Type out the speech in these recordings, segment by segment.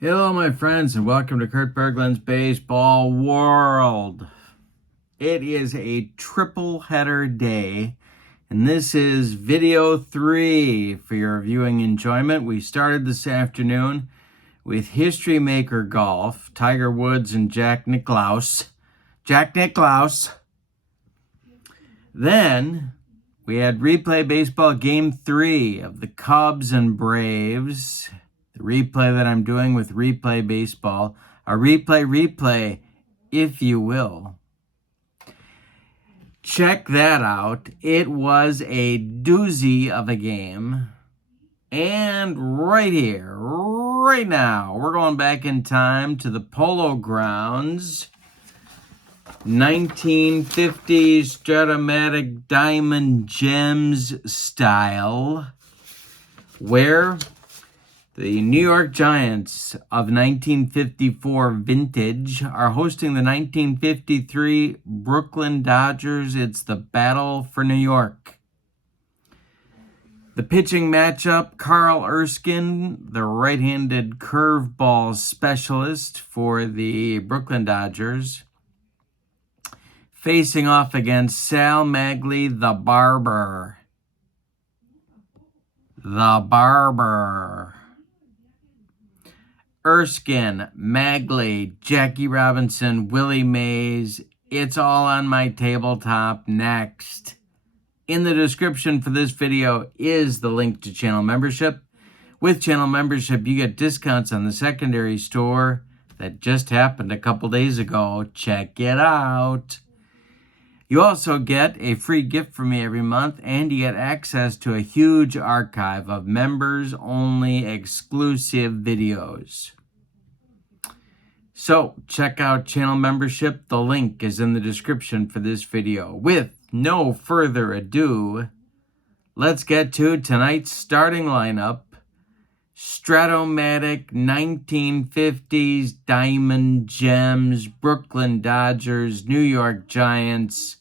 Hello, my friends, and welcome to Kurt Berglund's Baseball World. It is a triple header day, and this is video 3 for your viewing enjoyment. We started this afternoon with History Maker Golf, Tiger Woods and Jack Nicklaus. Then we had Replay Baseball Game 3 of the Cubs and Braves. The replay that I'm doing with Replay Baseball. A replay, if you will. Check that out. It was a doozy of a game. And right here, right now, we're going back in time to the Polo Grounds. 1950s Stratomatic Diamond Gems style, where the New York Giants of 1954 vintage are hosting the 1953 Brooklyn Dodgers. It's the battle for New York. The pitching matchup, Carl Erskine, the right-handed curveball specialist for the Brooklyn Dodgers, facing off against Sal Maglie, the barber. Erskine, Maglie, Jackie Robinson, Willie Mays. It's all on my tabletop next. In the description for this video is the link to channel membership. With channel membership, you get discounts on the secondary store that just happened a couple days ago. Check it out. You also get a free gift from me every month, and you get access to a huge archive of members-only exclusive videos. So, check out channel membership. The link is in the description for this video. With no further ado, let's get to tonight's starting lineup. Stratomatic 1950s Diamond Gems, Brooklyn Dodgers, New York Giants.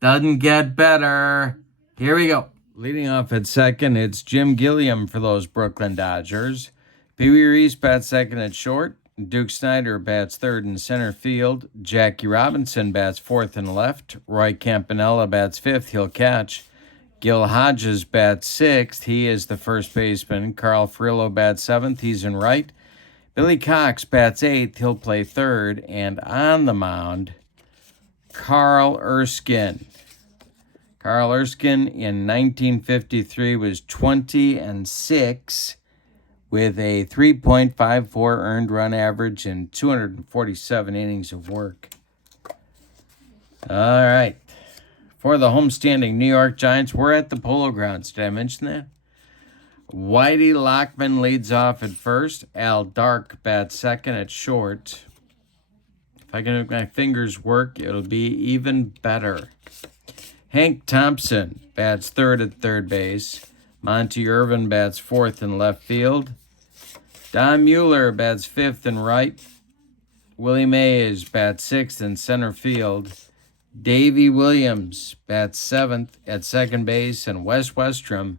Doesn't get better. Here we go. Leading off at second, it's Jim Gilliam for those Brooklyn Dodgers. Pee Wee Reese bats second at short. Duke Snider bats third in center field. Jackie Robinson bats fourth and left. Roy Campanella bats fifth. He'll catch. Gil Hodges bats sixth. He is the first baseman. Carl Furillo bats seventh. He's in right. Billy Cox bats eighth. He'll play third. And on the mound, Carl Erskine. Carl Erskine in 1953 was 20-6 with a 3.54 earned run average and 247 innings of work. All right. For the homestanding New York Giants, we're at the Polo Grounds. Did I mention that? Whitey Lockman leads off at first. Al Dark bats second at short. If I can make my fingers work, it'll be even better. Hank Thompson bats third at third base. Monty Irvin bats fourth in left field. Don Mueller bats fifth and right. Willie Mays bats sixth in center field. Davey Williams bats seventh at second base, and Wes Westrom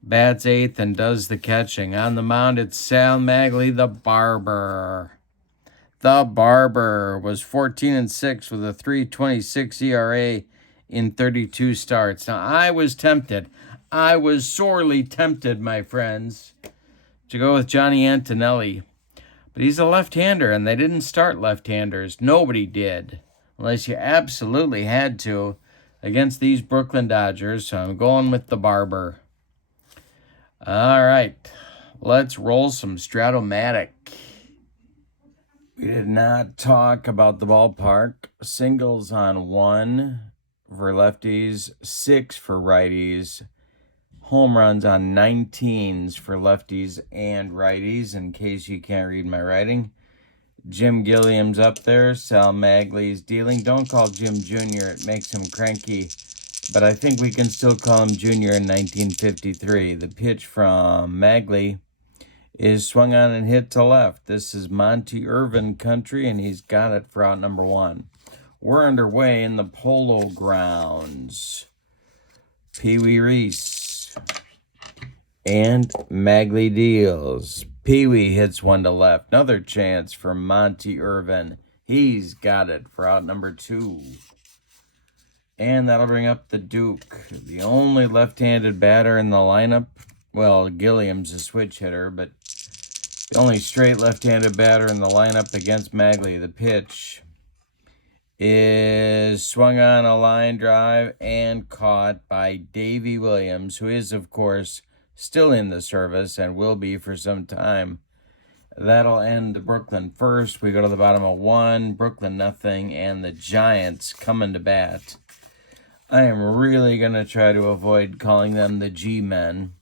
bats eighth and does the catching. On the mound, it's Sal Maglie, the barber. The barber was 14-6 with a 3.26 ERA in 32 starts. Now, I was tempted. I was sorely tempted, my friends, to go with Johnny Antonelli. But he's a left-hander, and they didn't start left-handers. Nobody did, unless you absolutely had to, against these Brooklyn Dodgers. So I'm going with the barber. All right, let's roll some Stratomatic. We did not talk about the ballpark. Singles on 1 for lefties, 6 for righties. Home runs on 19s for lefties and righties, in case you can't read my writing. Jim Gilliam's up there. Sal Maglie's dealing. Don't call Jim Jr. It makes him cranky. But I think we can still call him Jr. in 1953. The pitch from Maglie is swung on and hit to left. This is Monty Irvin country, and he's got it for out number 1. We're underway in the Polo Grounds. Pee Wee Reese and Maglie deals. Pee Wee hits one to left. Another chance for Monty Irvin. He's got it for out number 2. And that'll bring up the Duke, the only left-handed batter in the lineup. Well, Gilliam's a switch hitter, but the only straight left-handed batter in the lineup against Maglie. The pitch is swung on a line drive and caught by Davy Williams, who is, of course, still in the service and will be for some time. That'll end the Brooklyn first. We go to the bottom of 1, Brooklyn nothing, and the Giants coming to bat. I am really going to try to avoid calling them the G-men.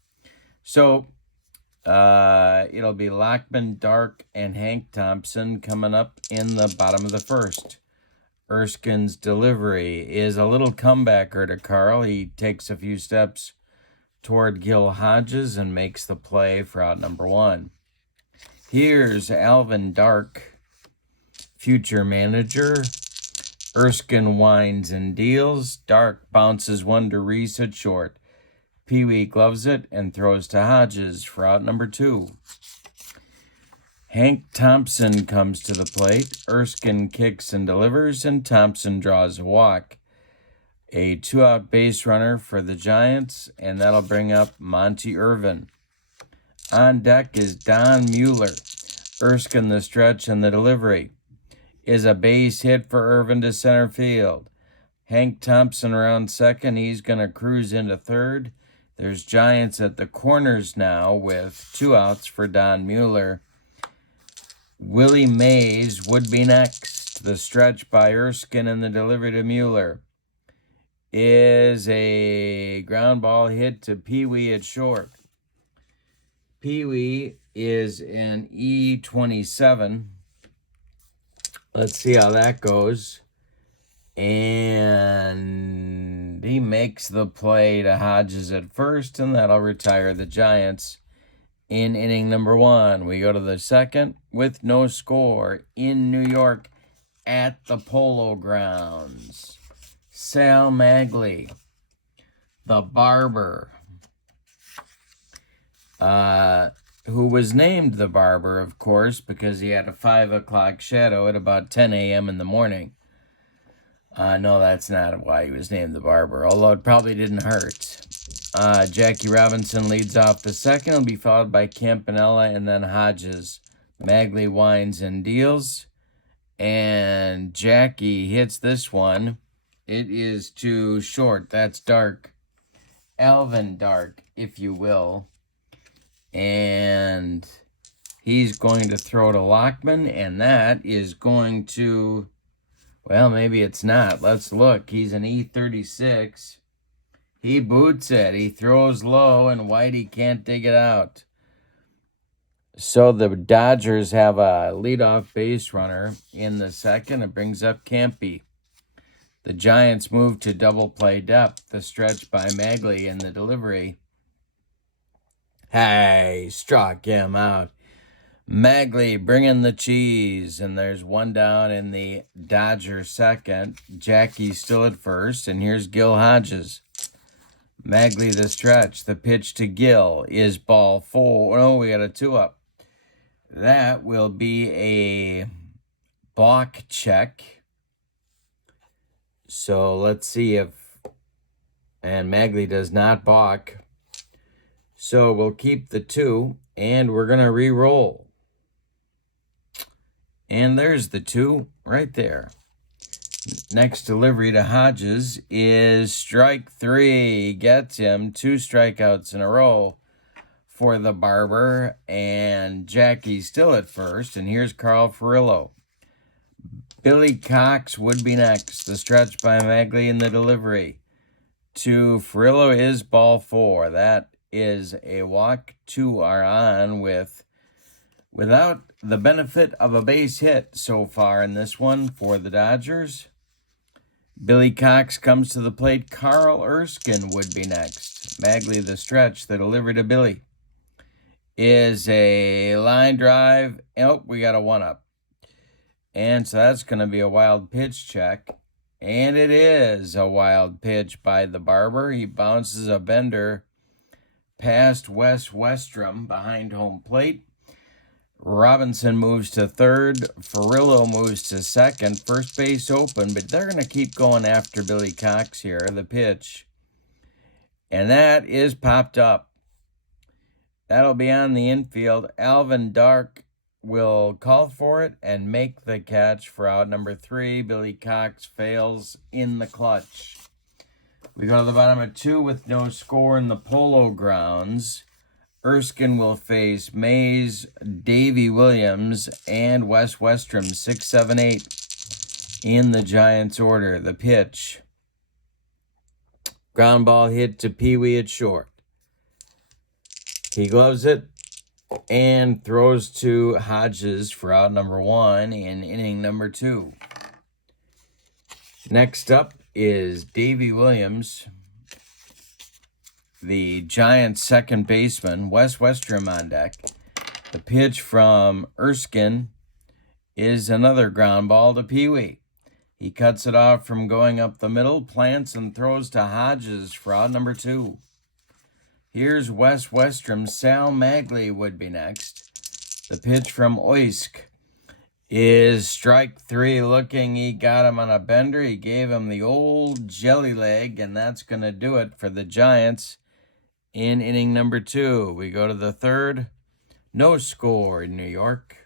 So, it'll be Lockman, Dark, and Hank Thompson coming up in the bottom of the first. Erskine's delivery is a little comebacker to Carl. He takes a few steps toward Gil Hodges and makes the play for out number 1. Here's Alvin Dark, future manager. Erskine winds and deals. Dark bounces one to Reese at short. Pee Wee gloves it and throws to Hodges for out number 2. Hank Thompson comes to the plate. Erskine kicks and delivers, and Thompson draws a walk. A 2-out base runner for the Giants, and that'll bring up Monty Irvin. On deck is Don Mueller. Erskine the stretch and the delivery is a base hit for Irvin to center field. Hank Thompson around second. He's going to cruise into third. There's Giants at the corners now with 2 outs for Don Mueller. Willie Mays would be next. The stretch by Erskine and the delivery to Mueller is a ground ball hit to Pee Wee at short. Pee Wee is an E27. Let's see how that goes. And he makes the play to Hodges at first, and that'll retire the Giants in inning number 1. We go to the second with no score in New York at the Polo Grounds. Sal Maglie, the barber, who was named the barber, of course, because he had a 5 o'clock shadow at about 10 a.m. in the morning. No, that's not why he was named the barber, although it probably didn't hurt. Jackie Robinson leads off the second. Will be followed by Campanella and then Hodges. Maglie winds and deals, and Jackie hits this one. It is too short. That's Dark. Alvin Dark, if you will. And he's going to throw to Lockman, and that is going to, well, maybe it's not. Let's look. He's an E36. He boots it. He throws low, and Whitey can't dig it out. So the Dodgers have a leadoff base runner in the second. It brings up Campy. The Giants move to double play depth. The stretch by Maglie and the delivery. Hey, struck him out. Maglie bringing the cheese, and there's one down in the Dodger second. Jackie's still at first, and here's Gil Hodges. Maglie the stretch. The pitch to Gil is ball 4. Oh, we got a 2-up. That will be a balk check. So let's see if, and Maglie does not balk. So we'll keep the 2, and we're going to re-roll. And there's the 2 right there. Next delivery to Hodges is strike 3. Gets him 2 strikeouts in a row for the barber. And Jackie's still at first. And here's Carl Furillo. Billy Cox would be next. The stretch by Maglie and the delivery to Furillo is ball 4. That is a walk. 2 are on without the benefit of a base hit so far in this one for the Dodgers. Billy Cox comes to the plate. Carl Erskine would be next. Maglie the stretch. The delivery to Billy is a line drive. Oh, we got a 1-up. And so that's going to be a wild pitch check. And it is a wild pitch by the barber. He bounces a bender past Wes Westrom behind home plate. Robinson moves to third. Ferrillo moves to second. First base open, but they're going to keep going after Billy Cox here, the pitch. And that is popped up. That'll be on the infield. Alvin Dark will call for it and make the catch for out number 3. Billy Cox fails in the clutch. We go to the bottom of 2 with no score in the Polo Grounds. Erskine will face Mays, Davy Williams, and Wes Westrom, 6, 7, 8 in the Giants order. The pitch. Ground ball hit to Pee Wee at short. He gloves it and throws to Hodges for out number 1 in inning number 2. Next up is Davy Williams, the Giants' second baseman. Wes Westrom on deck. The pitch from Erskine is another ground ball to Pee Wee. He cuts it off from going up the middle, plants and throws to Hodges for out number 2. Here's Wes Westrom. Sal Maglie would be next. The pitch from Oysk is strike 3 looking. He got him on a bender. He gave him the old jelly leg, and that's going to do it for the Giants in inning number 2. We go to the third. No score in New York.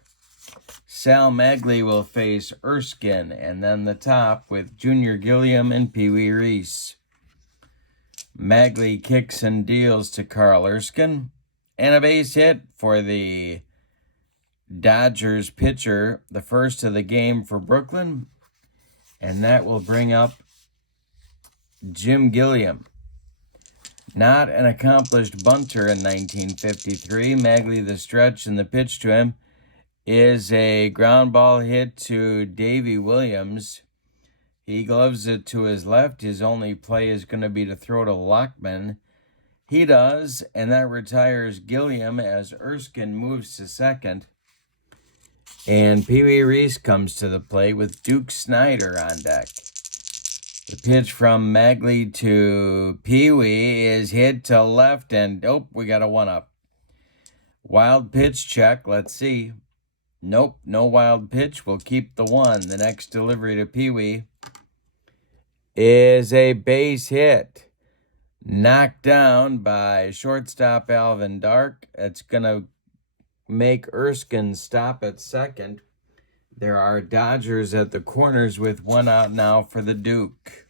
Sal Maglie will face Erskine, and then the top with Junior Gilliam and Pee Wee Reese. Maglie kicks and deals to Carl Erskine, and a base hit for the Dodgers pitcher, the first of the game for Brooklyn, and that will bring up Jim Gilliam. Not an accomplished bunter in 1953. Maglie the stretch, and the pitch to him is a ground ball hit to Davy Williams. He gloves it to his left. His only play is going to be to throw to Lockman. He does, and that retires Gilliam as Erskine moves to second. And Pee Wee Reese comes to the plate with Duke Snyder on deck. The pitch from Maglie to Pee Wee is hit to left, and we got a 1-up. Wild pitch check, let's see. Nope, no wild pitch. We'll keep the 1. The next delivery to Pee Wee is a base hit. Knocked down by shortstop Alvin Dark. It's going to make Erskine stop at second. There are Dodgers at the corners with 1 out now for the Duke.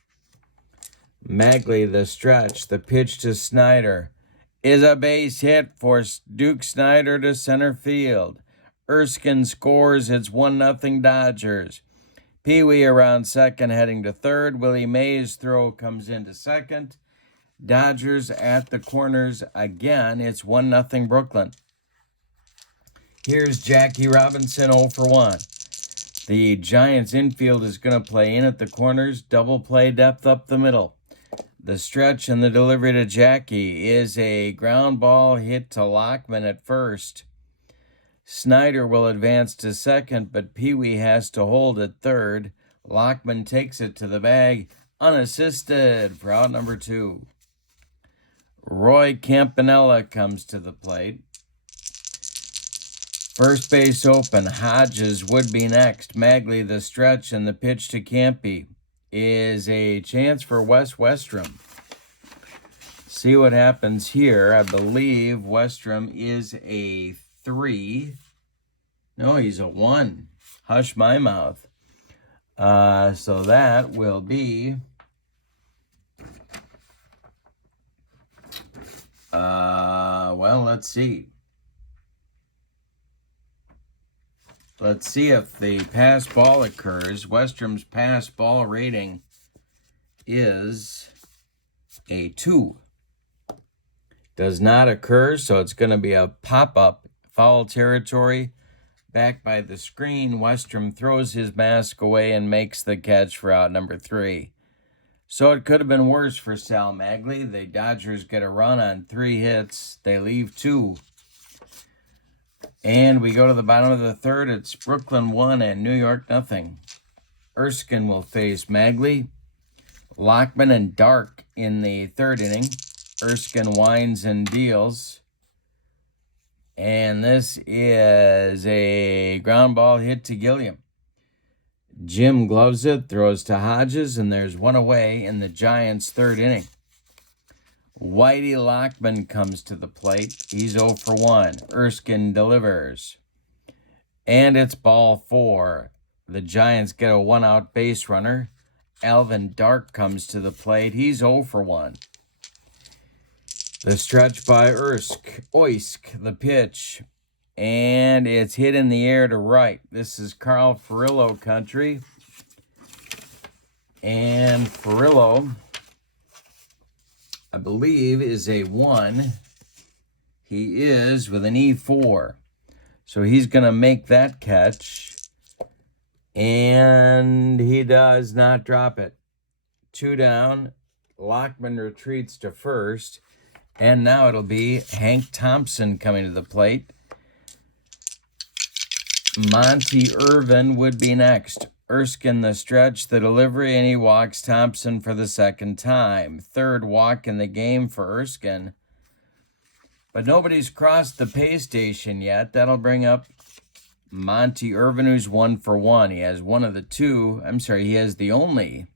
Maglie the stretch. The pitch to Snyder is a base hit for Duke Snyder to center field. Erskine scores. It's 1-0 Dodgers. Pee Wee around second, heading to third. Willie Mays' throw comes into second. Dodgers at the corners again. It's 1-0 Brooklyn. Here's Jackie Robinson 0 for 1. The Giants infield is going to play in at the corners. Double play depth up the middle. The stretch and the delivery to Jackie is a ground ball hit to Lockman at first. Snyder will advance to second, but Pee Wee has to hold at third. Lockman takes it to the bag, unassisted for out number 2. Roy Campanella comes to the plate. First base open. Hodges would be next. Maglie the stretch, and the pitch to Campy is a chance for Wes Westrom. See what happens here. I believe Westrom is a 3. No, he's a 1. Hush my mouth. So that will be well, let's see. Let's see if the pass ball occurs. Westrom's pass ball rating is a 2. Does not occur, so it's going to be a pop-up. Foul territory. Back by the screen, Westrom throws his mask away and makes the catch for out number 3. So it could have been worse for Sal Maglie. The Dodgers get a run on 3 hits. They leave 2. And we go to the bottom of the third. It's Brooklyn 1 and New York 0. Erskine will face Maglie. Lockman and Dark in the third inning. Erskine winds and deals. And this is a ground ball hit to Gilliam. Jim gloves it, throws to Hodges, and there's one away in the Giants' third inning. Whitey Lockman comes to the plate. He's 0 for 1. Erskine delivers. And it's ball 4. The Giants get a one-out base runner. Alvin Dark comes to the plate. He's 0 for 1. The stretch by Oysk, the pitch. And it's hit in the air to right. This is Carl Furillo country. And Furillo, I believe, is a 1. He is with an E4. So he's going to make that catch. And he does not drop it. 2 down. Lockman retreats to first. And now it'll be Hank Thompson coming to the plate. Monty Irvin would be next. Erskine the stretch, the delivery, and he walks Thompson for the second time. Third walk in the game for Erskine. But nobody's crossed the pay station yet. That'll bring up Monty Irvin, who's 1 for 1. He has he has the only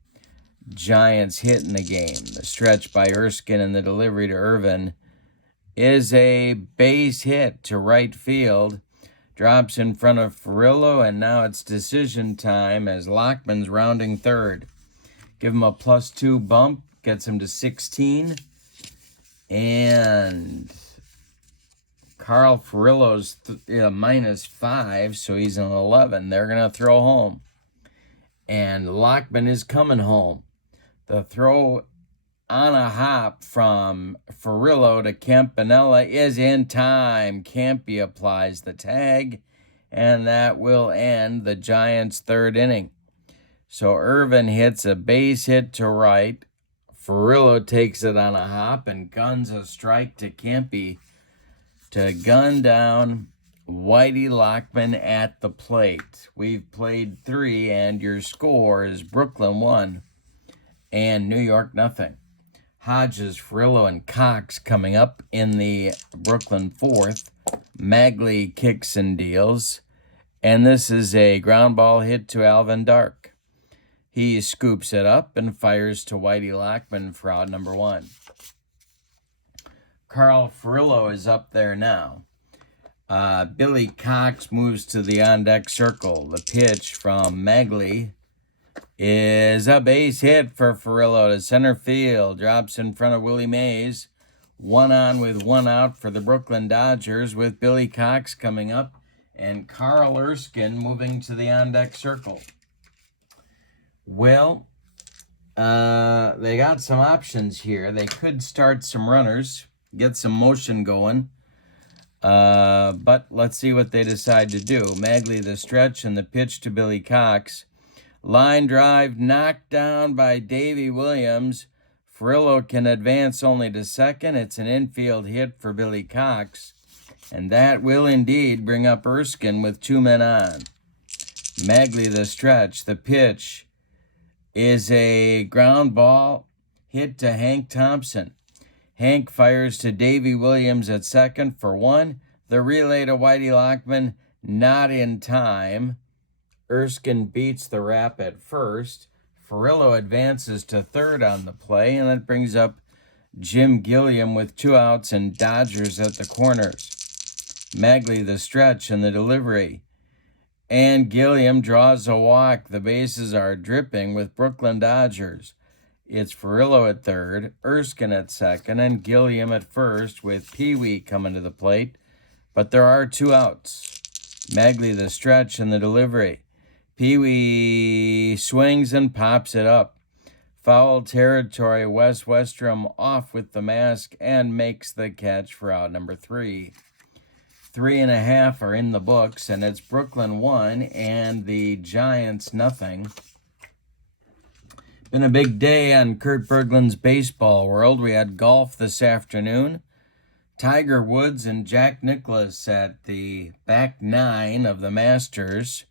Giants hit in the game. The stretch by Erskine and the delivery to Irvin is a base hit to right field. Drops in front of Furillo, and now it's decision time as Lockman's rounding third. Give him a +2 bump, gets him to 16. And Carl Furillo's -5, so he's an 11. They're going to throw home. And Lockman is coming home. The throw on a hop from Furillo to Campanella is in time. Campy applies the tag, and that will end the Giants' third inning. So Irvin hits a base hit to right. Furillo takes it on a hop and guns a strike to Campy to gun down Whitey Lockman at the plate. We've played 3, and your score is Brooklyn 1 and New York 0. Hodges, Furillo, and Cox coming up in the Brooklyn 4th. Maglie kicks and deals. And this is a ground ball hit to Alvin Dark. He scoops it up and fires to Whitey Lockman for out number 1. Carl Furillo is up there now. Billy Cox moves to the on-deck circle. The pitch from Maglie is a base hit for Furillo to center field. Drops in front of Willie Mays. 1 on with 1 out for the Brooklyn Dodgers with Billy Cox coming up and Carl Erskine moving to the on-deck circle. Well, they got some options here. They could start some runners, get some motion going. But let's see what they decide to do. Maglie the stretch and the pitch to Billy Cox. Line drive knocked down by Davy Williams. Furillo can advance only to second. It's an infield hit for Billy Cox. And that will indeed bring up Erskine with 2 men on. Maglie the stretch. The pitch is a ground ball hit to Hank Thompson. Hank fires to Davy Williams at second for 1. The relay to Whitey Lockman, not in time. Erskine beats the rap at first. Furillo advances to third on the play, and that brings up Jim Gilliam with 2 outs and Dodgers at the corners. Maglie the stretch and the delivery. And Gilliam draws a walk. The bases are dripping with Brooklyn Dodgers. It's Furillo at third, Erskine at second, and Gilliam at first with Pee Wee coming to the plate. But there are 2 outs. Maglie the stretch and the delivery. Pee Wee swings and pops it up. Foul territory, Wes Westrom off with the mask and makes the catch for out number 3. 3.5 are in the books, and it's Brooklyn 1 and the Giants 0. Been a big day on Kurt Berglund's baseball world. We had golf this afternoon. Tiger Woods and Jack Nicklaus at the back 9 of the Masters.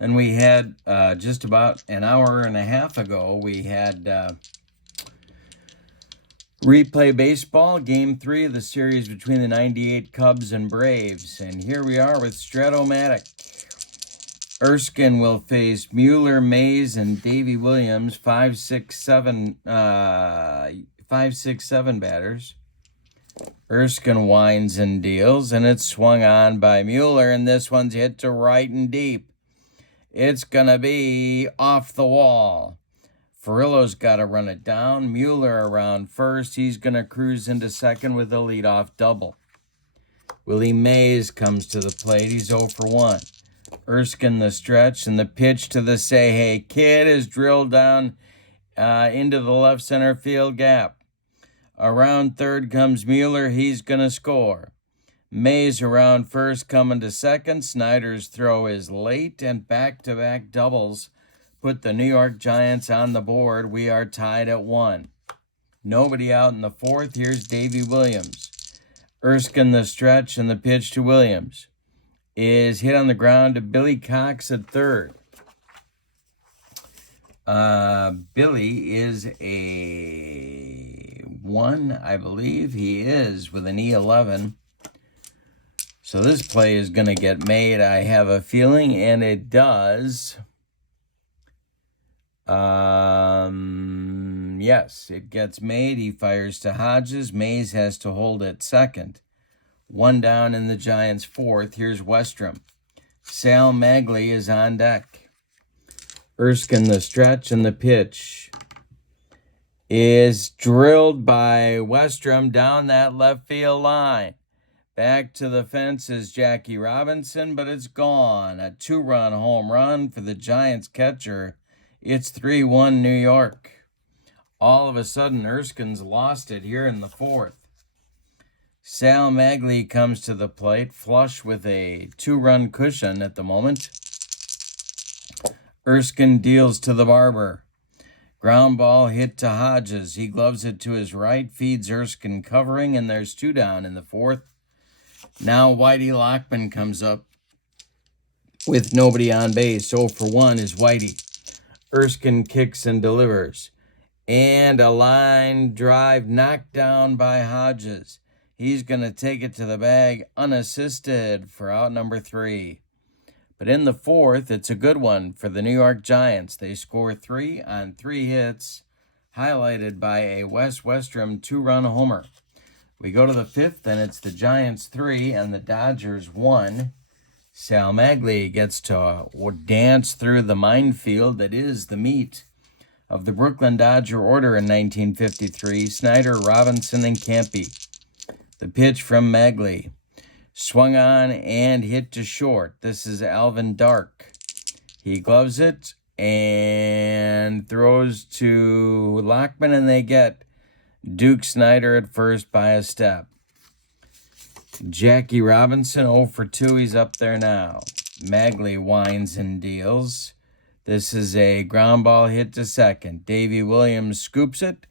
And we had just about an hour and a half ago, we had Replay baseball, game 3 of the series between the 98 Cubs and Braves. And here we are with Strat-O-Matic. Erskine will face Mueller, Mays, and Davy Williams, 5'6", 7 batters. Erskine winds and deals, and it's swung on by Mueller, and this one's hit to right and deep. It's going to be off the wall. Ferrillo's got to run it down. Mueller around first. He's going to cruise into second with a leadoff double. Willie Mays comes to the plate. He's 0 for 1. Erskine the stretch, and the pitch to the say hey kid is drilled down into the left center field gap. Around third comes Mueller. He's going to score. Mays around first, coming to second. Snyder's throw is late, and back-to-back doubles put the New York Giants on the board. We are tied at 1. Nobody out in the fourth. Here's Davy Williams. Erskine the stretch, and the pitch to Williams is hit on the ground to Billy Cox at third. Billy is a 1, I believe. He is with an E11. So this play is going to get made, I have a feeling, and it does. Yes, it gets made. He fires to Hodges. Mays has to hold at second. 1 down in the Giants' fourth. Here's Westrom. Sal Maglie is on deck. Erskine the stretch, and the pitch is drilled by Westrom down that left field line. Back to the fence is Jackie Robinson, but it's gone. A 2-run home run for the Giants catcher. It's 3-1 New York. All of a sudden, Erskine's lost it here in the fourth. Sal Maglie comes to the plate, flush with a 2-run cushion at the moment. Erskine deals to the barber. Ground ball hit to Hodges. He gloves it to his right, feeds Erskine covering, and there's 2 down in the fourth. Now Whitey Lockman comes up with nobody on base. 0 for 1 is Whitey. Erskine kicks and delivers. And a line drive knocked down by Hodges. He's going to take it to the bag unassisted for out number 3. But in the fourth, it's a good one for the New York Giants. They score 3 on 3 hits, highlighted by a Wes Westrom 2-run homer. We go to the fifth, and it's the Giants 3 and the Dodgers 1. Sal Maglie gets to dance through the minefield that is the meat of the Brooklyn Dodger order in 1953. Snyder, Robinson, and Campy. The pitch from Maglie. Swung on and hit to short. This is Alvin Dark. He gloves it and throws to Lockman, and they get Duke Snyder at first by a step. Jackie Robinson 0 for 2. He's up there now. Maglie winds and deals. This is a ground ball hit to second. Davy Williams scoops it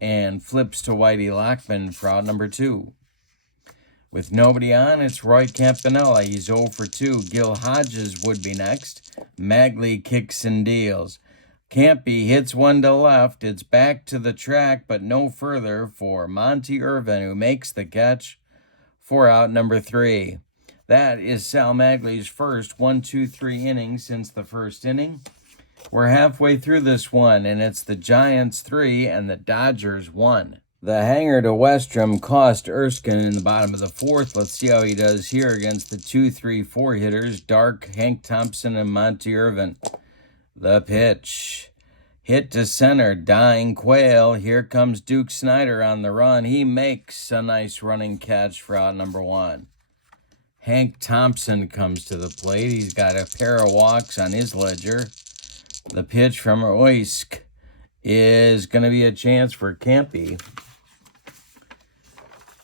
and flips to Whitey Lockman for out number 2. With nobody on, it's Roy Campanella. He's 0 for 2. Gil Hodges would be next. Maglie kicks and deals. Campy hits one to left. It's back to the track, but no further for Monty Irvin, who makes the catch for out number 3. That is Sal Maglie's first 1-2-3 inning since the first inning. We're halfway through this one, and it's the Giants 3 and the Dodgers 1. The hanger to Westrom cost Erskine in the bottom of the fourth. Let's see how he does here against the 2-3-4 hitters, Dark, Hank Thompson, and Monty Irvin. The pitch. Hit to center, dying Quail. Here comes Duke Snyder on the run. He makes a nice running catch for out number 1. Hank Thompson comes to the plate. He's got a pair of walks on his ledger. The pitch from Erskine is going to be a chance for Campy.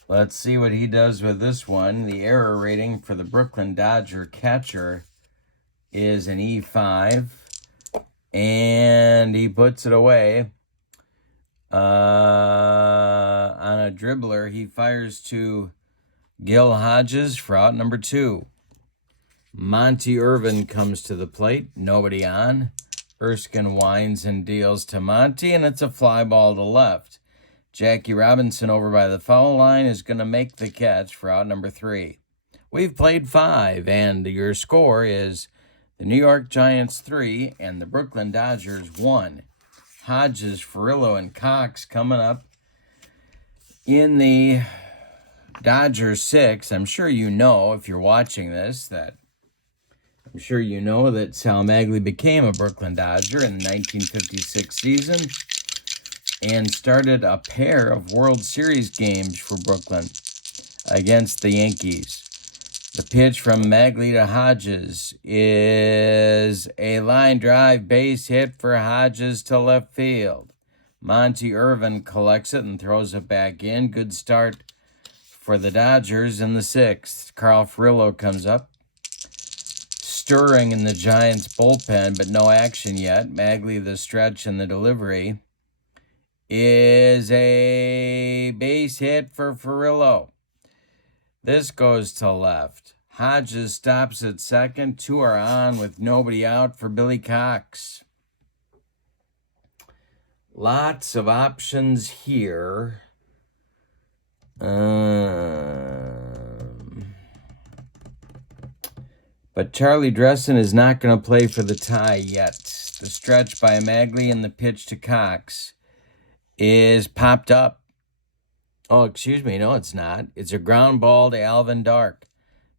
Let's see what he does with this one. The error rating for the Brooklyn Dodger catcher is an E5. And he puts it away on a dribbler. He fires to Gil Hodges for out number 2. Monty Irvin comes to the plate. Nobody on. Erskine winds and deals to Monty, and it's a fly ball to left. Jackie Robinson over by the foul line is going to make the catch for out number 3. We've played 5, and your score is the New York Giants 3 and the Brooklyn Dodgers 1. Hodges, Furillo, and Cox coming up in the Dodgers 6. I'm sure you know, if you're watching this, that Sal Maglie became a Brooklyn Dodger in the 1956 season and started a pair of World Series games for Brooklyn against the Yankees. The pitch from Maglie to Hodges is a line drive base hit for Hodges to left field. Monty Irvin collects it and throws it back in. Good start for the Dodgers in the 6th. Carl Furillo comes up. Stirring in the Giants bullpen, but no action yet. Maglie, the stretch and the delivery is a base hit for Furillo. This goes to left. Hodges stops at second. 2 are on with nobody out for Billy Cox. Lots of options here. But Charlie Dressen is not going to play for the tie yet. The stretch by Maglie and the pitch to Cox is popped up. Oh, excuse me. No, it's not. It's a ground ball to Alvin Dark.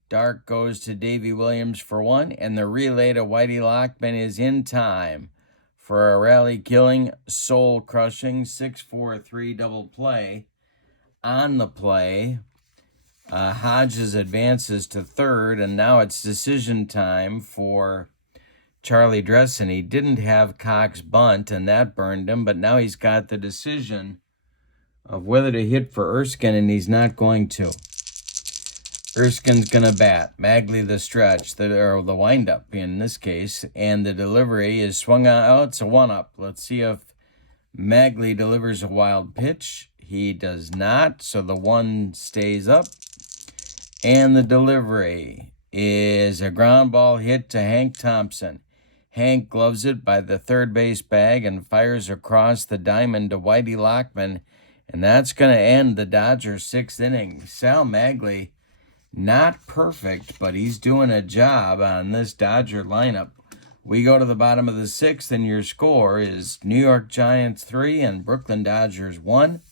Dark goes to Davy Williams for 1, and the relay to Whitey Lockman is in time for a rally-killing, soul-crushing 6-4-3 double play. On the play, Hodges advances to third, and now it's decision time for Charlie Dressen. He didn't have Cox bunt, and that burned him, but now he's got the decision of whether to hit for Erskine, and he's not going to. Erskine's going to bat. Maglie the stretch, or the windup in this case, and the delivery is swung on. Oh, it's a one-up. Let's see if Maglie delivers a wild pitch. He does not, so the 1 stays up. And the delivery is a ground ball hit to Hank Thompson. Hank gloves it by the third base bag and fires across the diamond to Whitey Lockman. And that's going to end the Dodgers' 6th inning. Sal Maglie, not perfect, but he's doing a job on this Dodger lineup. We go to the bottom of the 6th, and your score is New York Giants 3 and Brooklyn Dodgers 1.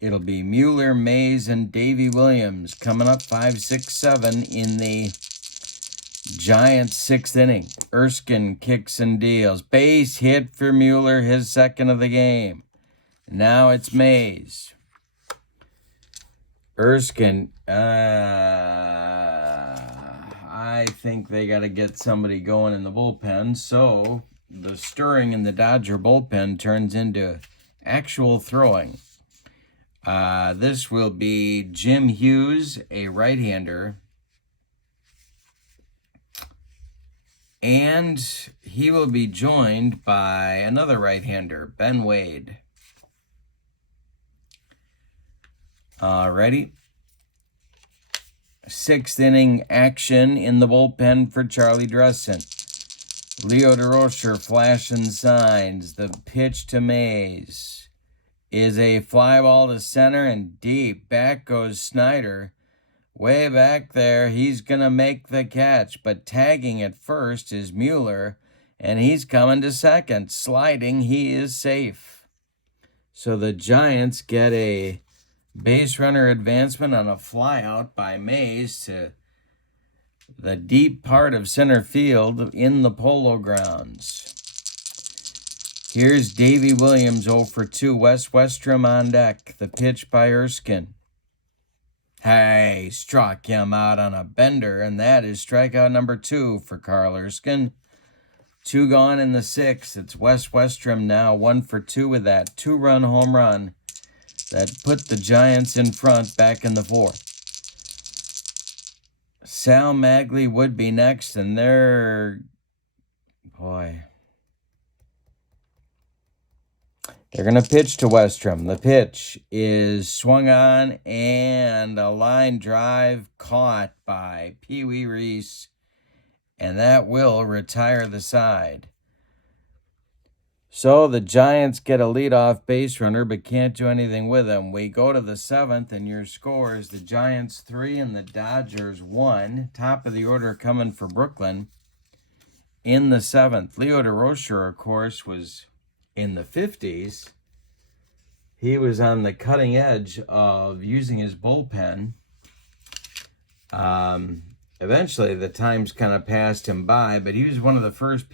It'll be Mueller, Mays, and Davy Williams coming up 5, 6, 7 in the Giants' 6th inning. Erskine kicks and deals. Base hit for Mueller, his 2nd of the game. Now it's Mays. Erskine, I think they got to get somebody going in the bullpen, so the stirring in the Dodger bullpen turns into actual throwing. This will be Jim Hughes, a right-hander, and he will be joined by another right-hander, Ben Wade. Ready? 6th inning action in the bullpen for Charlie Dressen. Leo DeRocher flashing signs. The pitch to Mays is a fly ball to center and deep. Back goes Snyder. Way back there, he's going to make the catch, but tagging at first is Mueller, and he's coming to second. Sliding, he is safe. So the Giants get a base runner advancement on a flyout by Mays to the deep part of center field in the Polo Grounds. Here's Davy Williams 0 for 2. Wes Westrom on deck. The pitch by Erskine. Hey, struck him out on a bender, and that is strikeout number 2 for Carl Erskine. 2 gone in the 6th. It's Wes Westrom now 1 for 2 with that 2-run home run that put the Giants in front back in the 4th. Sal Maglie would be next, and they're going to pitch to Westrom. The pitch is swung on, and a line drive caught by Pee Wee Reese, and that will retire the side. So the Giants get a leadoff base runner, but can't do anything with him. We go to the 7th, and your score is the Giants 3 and the Dodgers 1. Top of the order coming for Brooklyn in the 7th. Leo DeRocher, of course, was in the 50s. He was on the cutting edge of using his bullpen. Eventually, the times kind of passed him by, but he was one of the first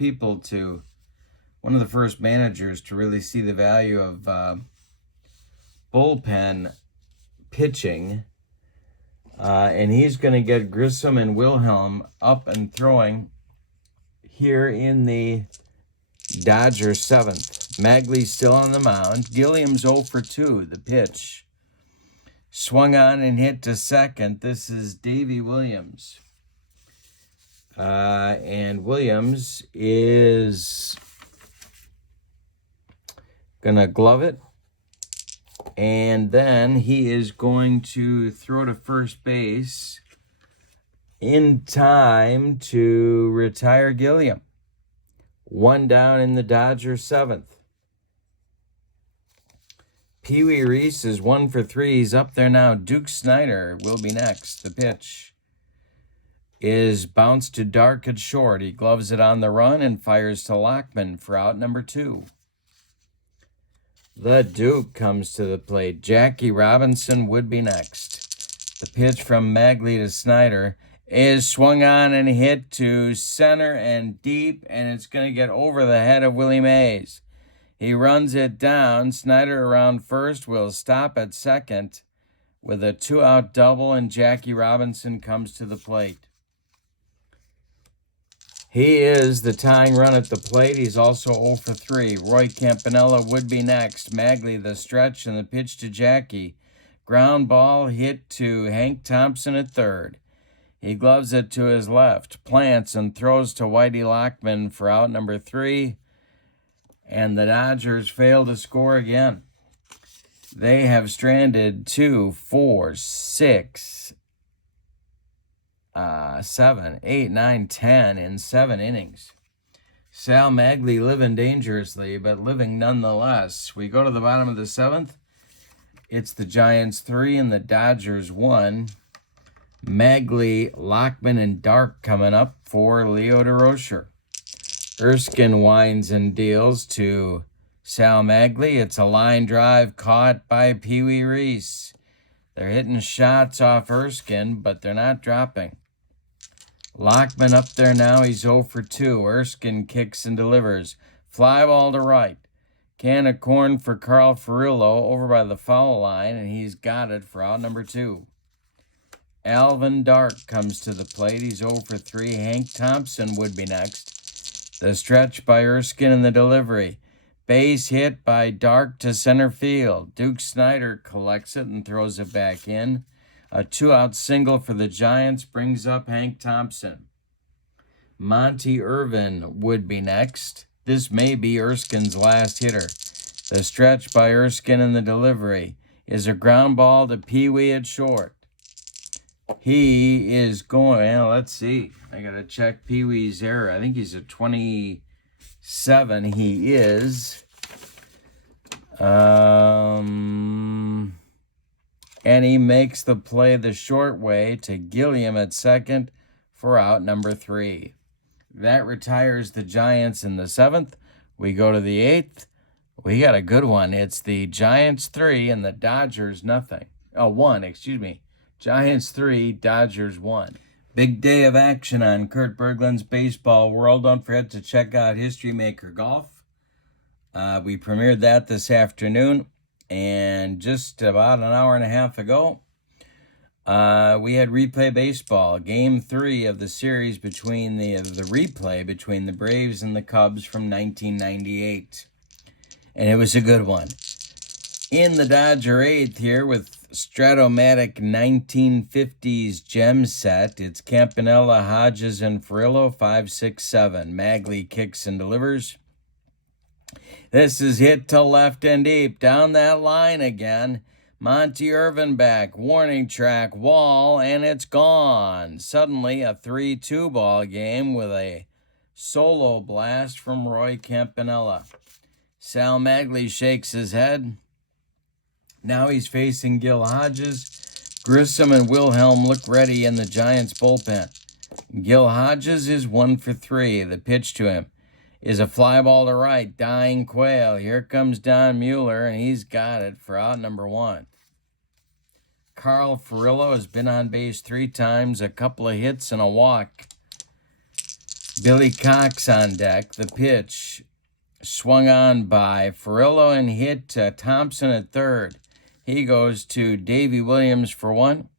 managers to really see the value of bullpen pitching. And he's going to get Grissom and Wilhelm up and throwing here in the Dodgers 7th. Maglie's still on the mound. Gilliam's 0 for 2, the pitch. Swung on and hit to second. This is Davey Williams. And Williams is going to glove it. And then he is going to throw to first base in time to retire Gilliam. 1 down in the Dodgers 7th. Pee Wee Reese is 1 for 3. He's up there now. Duke Snyder will be next. The pitch is bounced to Dark at short. He gloves it on the run and fires to Lockman for out number 2. The Duke comes to the plate. Jackie Robinson would be next. The pitch from Maglie to Snyder is swung on and hit to center and deep, and it's going to get over the head of Willie Mays. He runs it down. Snyder around first will stop at second with a 2-out double, and Jackie Robinson comes to the plate. He is the tying run at the plate. He's also 0 for 3. Roy Campanella would be next. Maglie the stretch and the pitch to Jackie. Ground ball hit to Hank Thompson at third. He gloves it to his left, plants and throws to Whitey Lockman for out number 3. And the Dodgers fail to score again. They have stranded 2, 4, 6, 7, 8, 9, 10 in 7 innings. Sal Maglie living dangerously, but living nonetheless. We go to the bottom of the 7th. It's the Giants 3 and the Dodgers 1. Maglie, Lockman, and Dark coming up for Leo DeRocher. Erskine winds and deals to Sal Maglie. It's a line drive caught by Pee Wee Reese. They're hitting shots off Erskine, but they're not dropping. Lockman up there now. He's 0 for 2. Erskine kicks and delivers. Fly ball to right. Can of corn for Carl Furillo over by the foul line, and he's got it for out number 2. Alvin Dark comes to the plate. He's 0 for 3. Hank Thompson would be next. The stretch by Erskine and the delivery. Base hit by Dark to center field. Duke Snyder collects it and throws it back in. A 2-out single for the Giants brings up Hank Thompson. Monty Irvin would be next. This may be Erskine's last hitter. The stretch by Erskine and the delivery is a ground ball to Pee Wee at short. He is going, well, let's see. I got to check Pee Wee's error. I think he's a 27. He is. And he makes the play the short way to Gilliam at second for out number 3. That retires the Giants in the 7th. We go to the 8th. We got a good one. It's the Giants 3 and the Dodgers 1, excuse me. Giants 3, Dodgers 1. Big day of action on Kurt Berglund's Baseball World. Don't forget to check out History Maker Golf. We premiered that this afternoon. And just about an hour and a half ago, we had Replay Baseball, Game 3 of the series between the replay between the Braves and the Cubs from 1998. And it was a good one. In the Dodger 8th here with Stratomatic 1950s gem set, it's Campanella, Hodges, and Furillo, 5, 6, 7. Maglie kicks and delivers. This is hit to left and deep. Down that line again. Monty Irvin back. Warning track, wall, and it's gone. Suddenly a 3-2 ball game with a solo blast from Roy Campanella. Sal Maglie shakes his head. Now he's facing Gil Hodges. Grissom and Wilhelm look ready in the Giants' bullpen. Gil Hodges is 1 for 3. The pitch to him is a fly ball to right. Dying Quail. Here comes Don Mueller, and he's got it for out number 1. Carl Furillo has been on base 3 times, a couple of hits and a walk. Billy Cox on deck. The pitch swung on by Furillo and hit Thompson at third. He goes to Davy Williams for 1.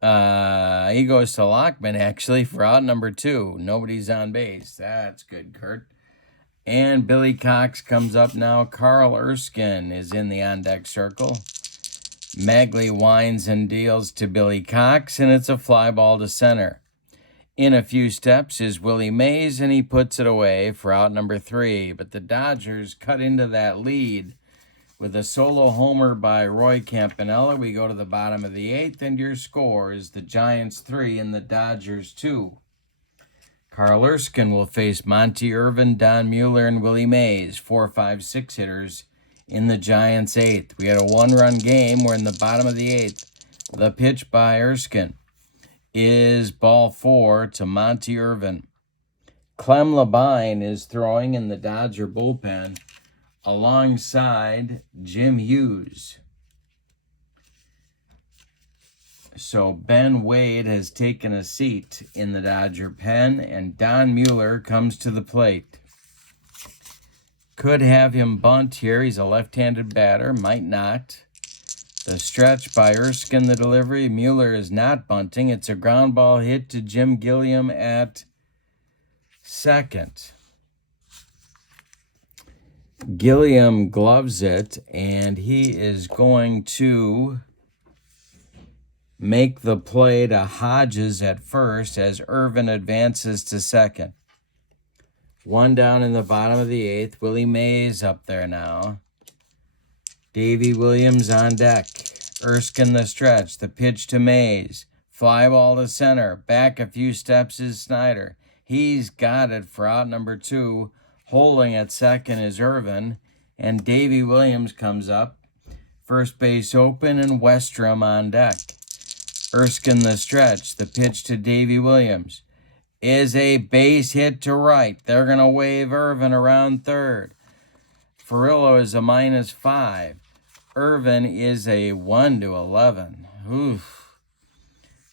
He goes to Lockman, actually, for out number 2. Nobody's on base. That's good, Kurt. And Billy Cox comes up now. Carl Erskine is in the on-deck circle. Maglie winds and deals to Billy Cox, and it's a fly ball to center. In a few steps is Willie Mays, and he puts it away for out number 3. But the Dodgers cut into that lead with a solo homer by Roy Campanella. We go to the bottom of the 8th, and your score is the Giants 3 and the Dodgers 2. Carl Erskine will face Monty Irvin, Don Mueller, and Willie Mays, 4, 5, 6 hitters in the Giants' 8th. We had a 1-run game. We're in the bottom of the 8th. The pitch by Erskine is ball 4 to Monty Irvin. Clem Labine is throwing in the Dodger bullpen alongside Jim Hughes. So Ben Wade has taken a seat in the Dodger pen, and Don Mueller comes to the plate. Could have him bunt here. He's a left-handed batter. Might not. The stretch by Erskine, the delivery. Mueller is not bunting. It's a ground ball hit to Jim Gilliam at second. Gilliam gloves it, and he is going to make the play to Hodges at first as Irvin advances to second. 1 down in the bottom of the 8th. Willie Mays up there now. Davy Williams on deck. Erskine the stretch. The pitch to Mays. Fly ball to center. Back a few steps is Snyder. He's got it for out number 2. Holding at second is Irvin, and Davy Williams comes up. First base open, and Westrom on deck. Erskine the stretch. The pitch to Davy Williams is a base hit to right. They're going to wave Irvin around third. Furillo is a -5. Irvin is a 1 to 11. Oof.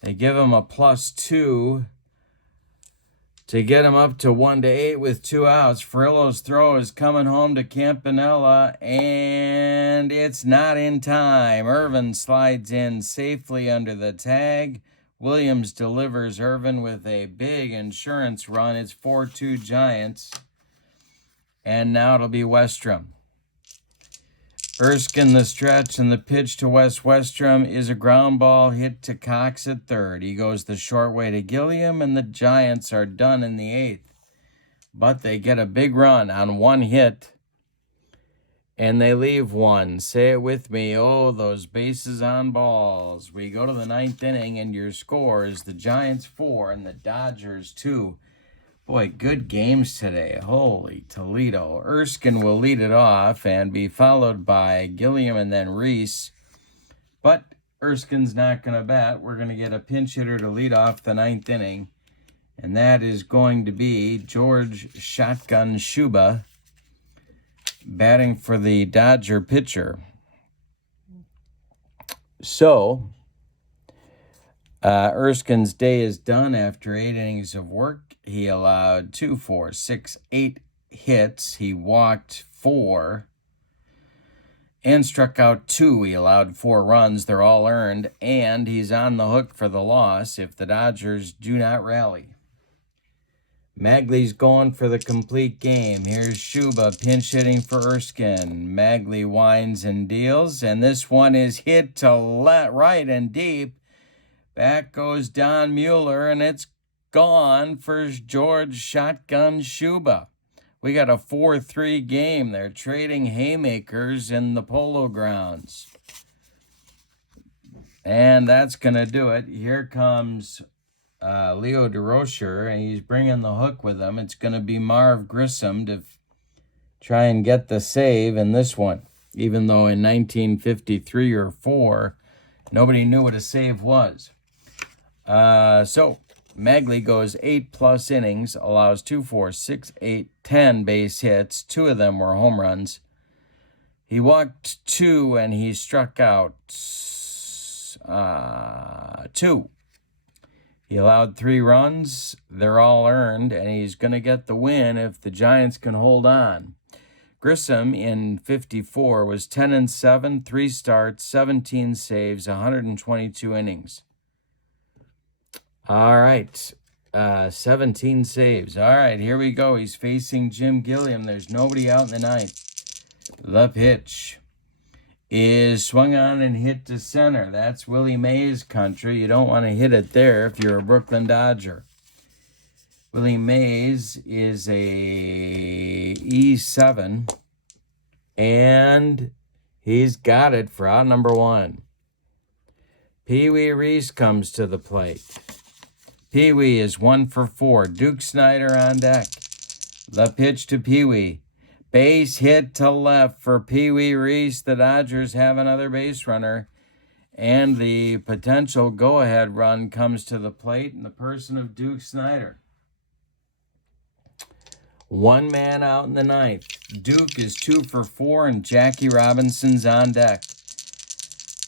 They give him a +2. to get him up to 1 to 8 with 2 outs. Furillo's throw is coming home to Campanella, and it's not in time. Irvin slides in safely under the tag. Williams delivers Irvin with a big insurance run. It's 4-2 Giants. And now it'll be Westrom. Erskine the stretch, and the pitch to Westrom is a ground ball hit to Cox at third. He goes the short way to Gilliam, and the Giants are done in the 8th. But they get a big run on 1 hit, and they leave 1. Say it with me. Oh, those bases on balls. We go to the 9th inning, and your score is the Giants 4 and the Dodgers 2. Boy, good games today. Holy Toledo. Erskine will lead it off and be followed by Gilliam and then Reese. But Erskine's not going to bat. We're going to get a pinch hitter to lead off the 9th inning. And that is going to be George Shotgun Shuba batting for the Dodger pitcher. So, Erskine's day is done after 8 innings of work. He allowed 2, 4, 6, 8 hits. He walked 4 and struck out 2. He allowed 4 runs. They're all earned, and he's on the hook for the loss if the Dodgers do not rally. Maglie's going for the complete game. Here's Shuba pinch hitting for Erskine. Maglie winds and deals, and this one is hit to right and deep. Back goes Don Mueller, and it's gone for George Shotgun Shuba. We got a 4-3 game. They're trading haymakers in the Polo Grounds. And that's going to do it. Here comes Leo DeRocher, and he's bringing the hook with him. It's going to be Marv Grissom to try and get the save in this one, even though in 1953 or 4, nobody knew what a save was. So Maglie goes 8+ innings, allows 2, 4, 6, 8, 10 base hits. 2 of them were home runs. He walked 2 and he struck out 2. He allowed 3 runs. They're all earned, and he's going to get the win if the Giants can hold on. Grissom in 54 was 10-7, 3 starts, 17 saves, 122 innings. All right, 17 saves. All right, here we go. He's facing Jim Gilliam. There's nobody out in the ninth. The pitch is swung on and hit to center. That's Willie Mays country. You don't want to hit it there if you're a Brooklyn Dodger. Willie Mays is a E7, and he's got it for out number 1. Pee Wee Reese comes to the plate. Pee Wee is 1 for 4. Duke Snider on deck. The pitch to Pee Wee. Base hit to left for Pee Wee Reese. The Dodgers have another base runner, and the potential go-ahead run comes to the plate in the person of Duke Snider. 1 man out in the ninth. Duke is 2 for 4, and Jackie Robinson's on deck.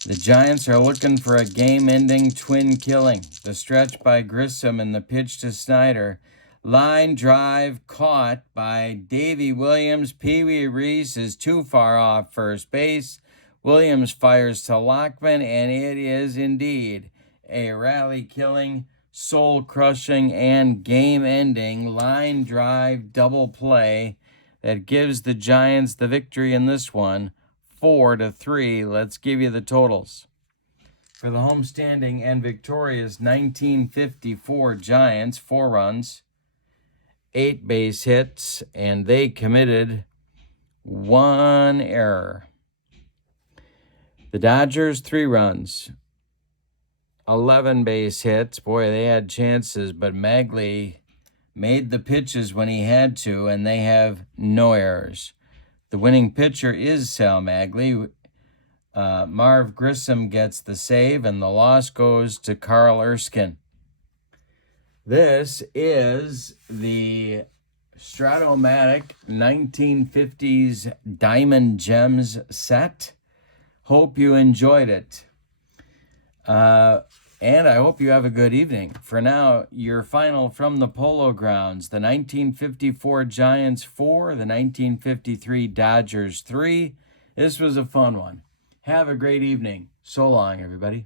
The Giants are looking for a game-ending twin killing. The stretch by Grissom and the pitch to Snider. Line drive caught by Davy Williams. Pee Wee Reese is too far off first base. Williams fires to Lockman, and it is indeed a rally-killing, soul-crushing, and game-ending line drive double play that gives the Giants the victory in this one, 4-3. Let's give you the totals. For the homestanding and victorious 1954 Giants, 4 runs, 8 base hits, and they committed 1 error. The Dodgers, 3 runs, 11 base hits. Boy, they had chances, but Maglie made the pitches when he had to, and they have no errors. The winning pitcher is Sal Maglie. Marv Grissom gets the save, and the loss goes to Carl Erskine. This is the Strat-O-Matic 1950s Diamond Gems set. Hope you enjoyed it. And I hope you have a good evening. For now, your final from the Polo Grounds, the 1954 Giants 4, the 1953 Dodgers 3. This was a fun one. Have a great evening. So long, everybody.